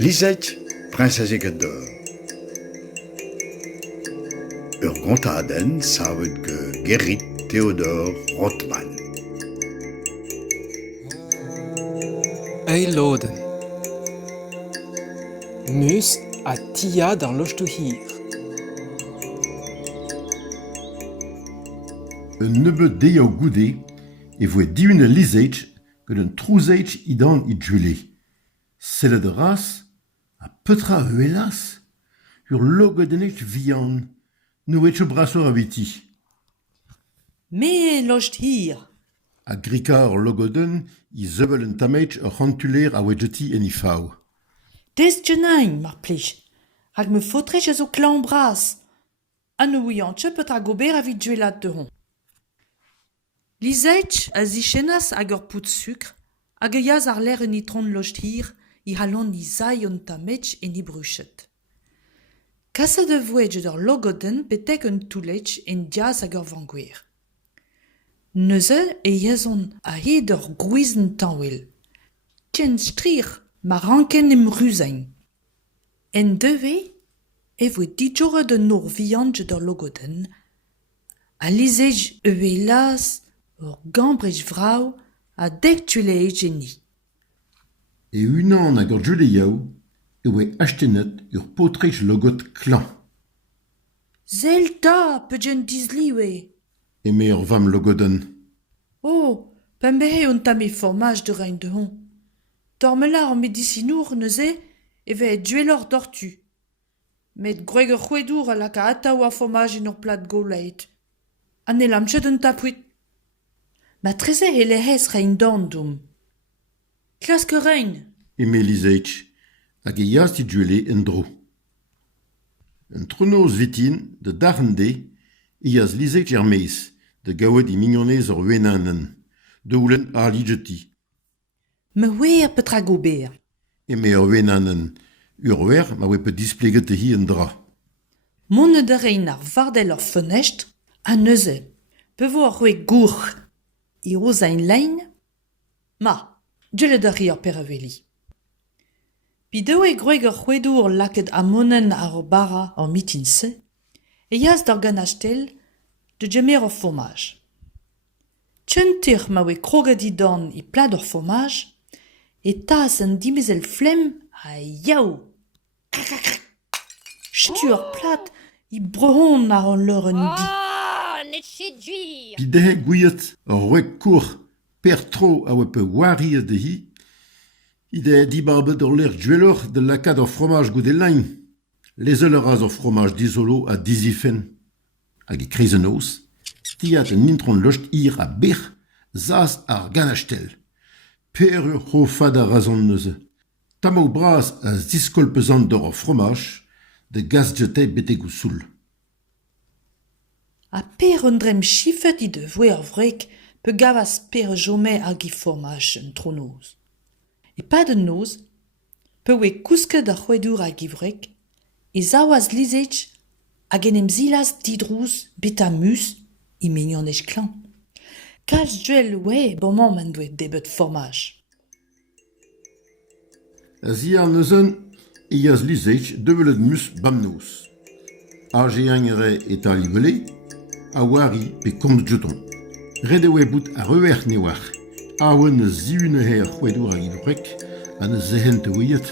Lisette, Prinzessin d'Or. Ur gontaden savet Gerrit Theodor Rothmann. Ei loden. Mus a tia d'ar lochtou hir. Un nebeut deiañ goude e voe diune liseitch gant un trouzeitch idan I djule. Sellet a ras, a petra euelas, ur logodenetch vihan, nou etch brasor a viti. Me locht hir. A grikar logoden, I zeuvel un tametch ur hantuler a wedjeti en I fao. Des genain, mar plij. Hag me fotrech a zo klan bras. An ouiantche petra gober a vid duelat de hon. Lizetch a zichenas hag ur pout sukr, hag e yaz ar ler un itron locht hir, I halon ni zai un tametch en I bruchet. Kasa de voedje ur logoden betek un touletch en diaz hag ur vangouer. Neuze e yezon a hed ur grouizen tanwil. Tien strir ma ranken em ruzain. En deve, e voe dijore de nour viandje d'ur logoden, a lizej euelas ur gambrej vrao a dek tuleej eni. E unan hag ur djule yaou, e oe achtenet ur potreich logot klan. Zelta, peudjen dizliwe. E me ur vam logoden. Oh, pembehe un tame formage de rein de hon. Dormela en medicinour neuze, e ve duelor dortu. Met gweg ur c'hwedour a la ka ata oa formage en ur plat goleit. An elamchet un tapouit. Ma treze e lehez rein dandoum. Klask rein. E me liseitch, hag e yas ti djule en dro. Un tronoz vitin, de darnde, e yas liseitch er meiz, de gaouet I mignonez ur wenanen, de oulen ar ligeti. Me wer petra gober. E me ur wenanen, ur wer ma oe pe displeget e hi en dra. Mon de rein ar vardel ur fenestr, a neuze. Pe vo ar c'hwe gourch. I oza in lein? Ma, djele da ri ar peraveli. Pi deo e gweg ur c'hwedour laket amonen ar bara ar mitin se, e yas d'ar ganastel de djemer ur fromage. Tchentir ma oe krogadi dorn I plat ur fromage, e tas un dimezel flem a yaou. Stu ur plat I brehon ar an leur un di. Pi dehe gouillet ur roeg kour per tro a oe pe wari de hi, I dehe dibarbet ur ler djuelor de lakad ur fromage goude lain. Lezel ur raz ur fromage dizolo a dizifen. Hag e krizen os, tiat un intron locht hir a ber, zaz ar ganastel. Per ur ho fad a razon neuze. Tamau bras a ziskol pesant d'or ur fromage, de gazjete betegou soul. A per un drem chifet I de voe ar vrek pe gavas per jome hag I fromage un tronoz. E pa de noz, pe oe kousket ar c'hwedour hag I vrek, e zaouaz lizetch hag en em zilas didrouz beta mus I mignonez klan. Kalz duel oe bomman man doe debet fromage. A zi ar neuzen, e yaz liseitch develet mus bamnoz. Ageang ere et ar livele, a wari pe komz djeton. Red e oe bout ar euer ne war. A oen ziune her c'hwedour hag I vrek, an eus zehen te ouiet.